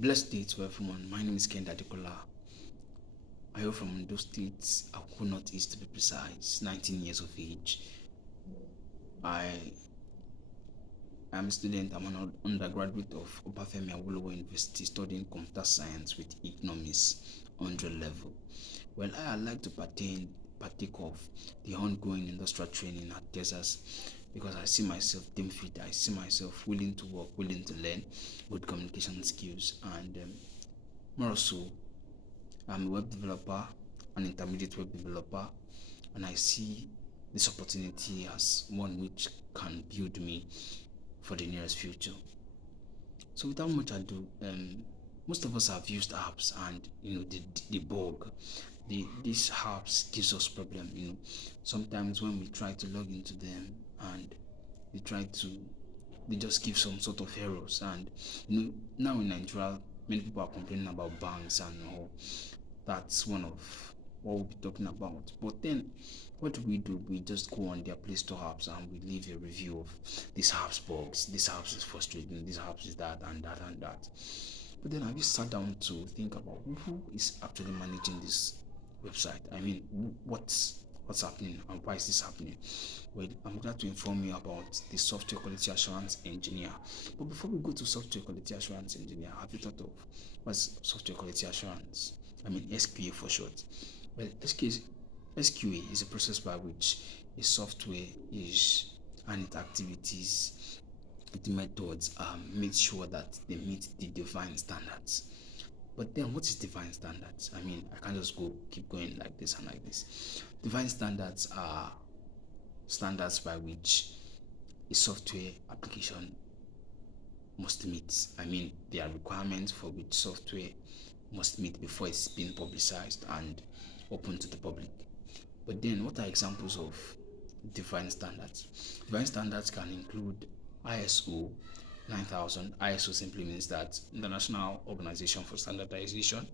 Blessed day to everyone. My name is Ken Dadikola. I hail from those states, Aku North East to be precise, 19 years of age. I am a student, I'm an undergraduate of Obafemi Awolowo University studying computer science with economics 100 level. Well, I'd like to partake of the ongoing industrial training at Texas because I see myself team fit. I see myself willing to work, willing to learn, good communication skills, and more so I'm a web developer, an intermediate web developer, and I see this opportunity as one which can build me for the nearest future. So without much ado, most of us have used apps, and the bug, these apps gives us problem. Sometimes when we try to log into them and they try to they just give some sort of errors, and now in Nigeria many people are complaining about banks and all. That's one of what we'll be talking about. But then, what do? We just go on their Play Store apps and we leave a review of this app's bugs, this app is frustrating, this app is that and that and that. But then, have you sat down to think about who is actually managing this website? I mean, what's happening and why is this happening? Well, I'm glad to inform you about the software quality assurance engineer. But before we go to software quality assurance engineer, have you thought of what's software quality assurance? I mean, SQA for short. Well, SQA is a process by which a software is and its activities, its methods make sure that they meet the defined standards. But then, what is defined standards? I mean, I can't just keep going like this and like this. Defined standards are standards by which a software application must meet. I mean, there are requirements for which software must meet before it's being publicized and open to the public. But then, what are examples of defined standards? Defined standards can include ISO 9000. ISO simply means that International Organization for Standardization.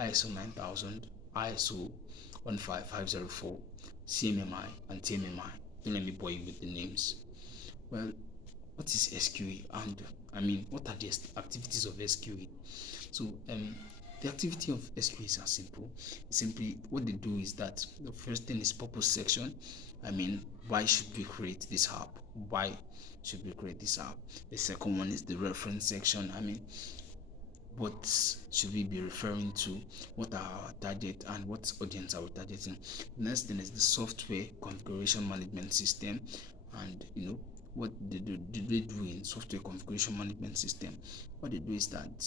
ISO 9000, ISO 15504, CMMI, and TMMI. Don't let me bore you with the names. Well, what is SQA? And I mean, what are the activities of SQA? So, the activity of SQAs are simple. Simply, what they do is that the first thing is purpose section. I mean, why should we create this app? Why should we create this app? The second one is the reference section. I mean, what should we be referring to? What are our target and what audience are we targeting? The next thing is the software configuration management system, and what did they do in software configuration management system? What they do is that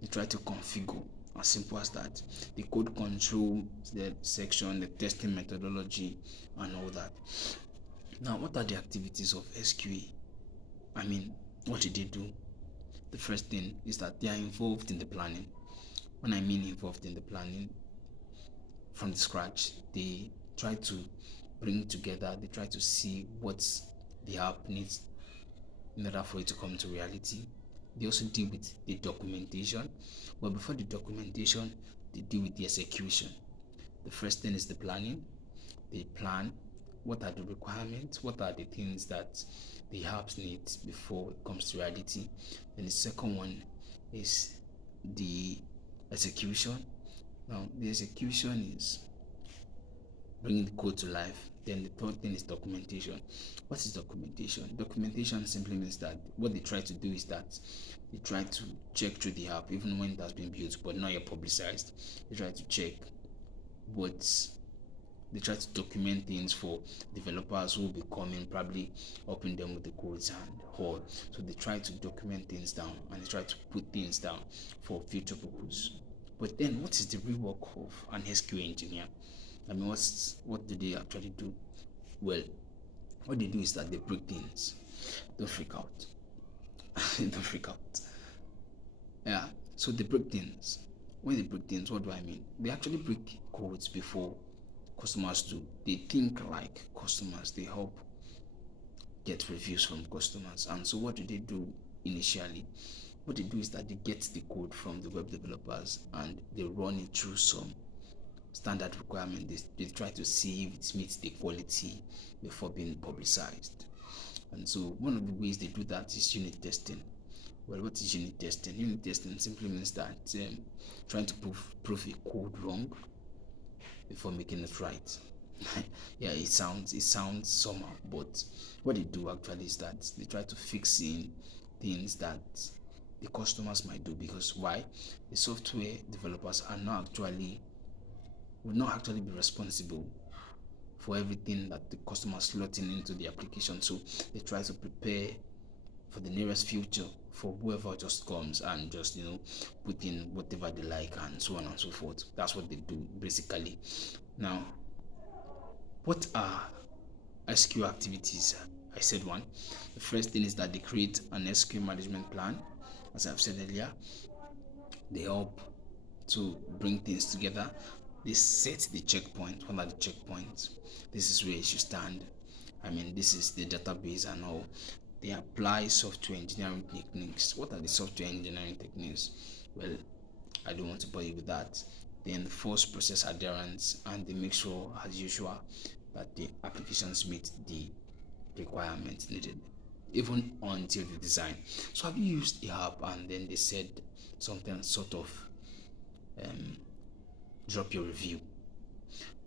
they try to configure, as simple as that, the code control, the section, the testing methodology, and all that. Now, what are the activities of SQA? I mean, what did they do? The first thing is that they are involved in the planning. When I mean involved in the planning, from the scratch, they try to bring together, they try to see what the app needs in order for it to come to reality. They also deal with the documentation, but before the documentation, they deal with the execution. The first thing is the planning. They plan what are the requirements, what are the things that the apps need before it comes to reality. Then the second one is the execution. Now, the execution is bringing the code to life. Then the third thing is documentation. What is documentation? Documentation simply means that what they try to do is that they try to check through the app even when it has been built but not yet publicized. They try to check what they try to document things for developers who will be coming, probably helping them with the codes and all. So they try to document things down and they try to put things down for future purpose. But then, what is the real work of an SQA engineer? I mean, what do they actually do? Well, what they do is that they break things. Don't freak out. Don't freak out. Yeah. So they break things. When they break things, what do I mean? They actually break codes before customers do. They think like customers. They help get reviews from customers. And so what do they do initially? What they do is that they get the code from the web developers and they run it through some standard requirement. They try to see if it meets the quality before being publicized. And so one of the ways they do that is unit testing. Well, what is unit testing? Unit testing simply means that trying to prove a code wrong before making it right. Yeah, it sounds somehow, but what they do actually is that they try to fix in things that the customers might do, because why? The software developers are not actually will not actually be responsible for everything that the customers slotting into the application. So they try to prepare for the nearest future for whoever just comes and just put in whatever they like and so on and so forth. That's what they do basically. Now, what are SQ activities? I said one. The first thing is that they create an SQ management plan. As I've said earlier, they help to bring things together. They set the checkpoint. What are the checkpoints? This is where you should stand. I mean, this is the database and all. They apply software engineering techniques. What are the software engineering techniques? Well, I don't want to bore you with that. Then force process adherence, and they make sure, as usual, that the applications meet the requirements needed, even until the design. So, have you used the app and then they said something sort of um, drop your review?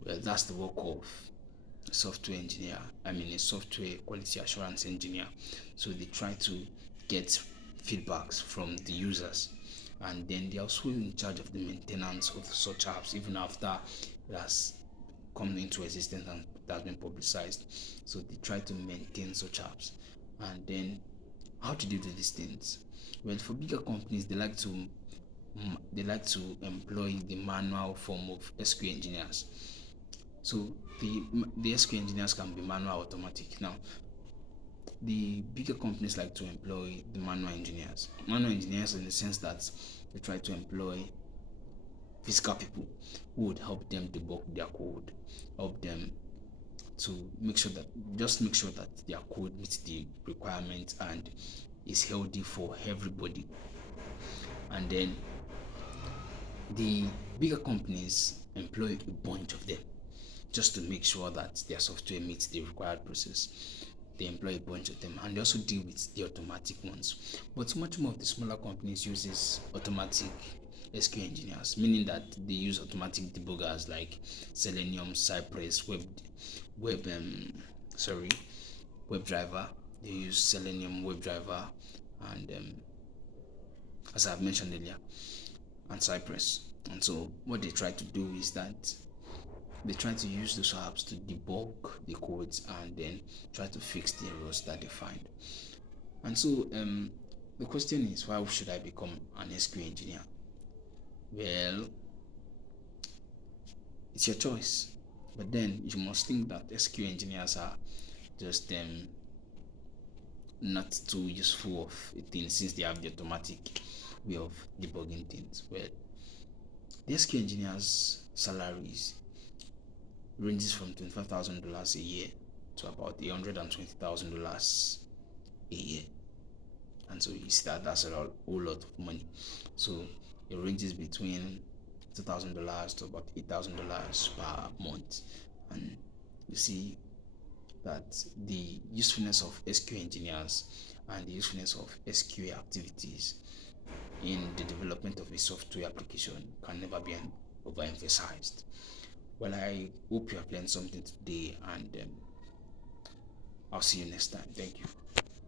Well, that's the work of a software engineer. I mean, a software quality assurance engineer. So they try to get feedbacks from the users, and then they're also in charge of the maintenance of such apps even after it has come into existence and it has been publicized. So they try to maintain such apps. And then, how do they do these things? Well, for bigger companies, they like to employ the manual form of SQ engineers. So the SQ engineers can be manual, automatic. Now, the bigger companies like to employ the manual engineers. Manual engineers in the sense that they try to employ physical people who would help them debug their code, help them to make sure that their code meets the requirements and is healthy for everybody. And then the bigger companies employ a bunch of them just to make sure that their software meets the required process. They employ a bunch of them, and they also deal with the automatic ones. But much more of the smaller companies uses automatic SQL engineers, meaning that they use automatic debuggers like Selenium, Cypress, Web, sorry, WebDriver. They use Selenium, WebDriver, and as I've mentioned earlier, and Cypress. And so what they try to do is that they try to use those apps to debug the codes and then try to fix the errors that they find. And so the question is, why should I become an SQL engineer? Well, it's your choice. But then you must think that SQL engineers are just not too useful of a thing since they have the automatic way of debugging things. Well, the SQL engineers' salaries ranges from $25,000 a year to about $120,000 a year. And so you see that that's a whole lot of money. So it ranges between $2,000 to about $8,000 per month. And you see that the usefulness of SQL engineers and the usefulness of SQL activities in the development of a software application can never be overemphasized. Well, I hope you have learned something today, and I'll see you next time. Thank you.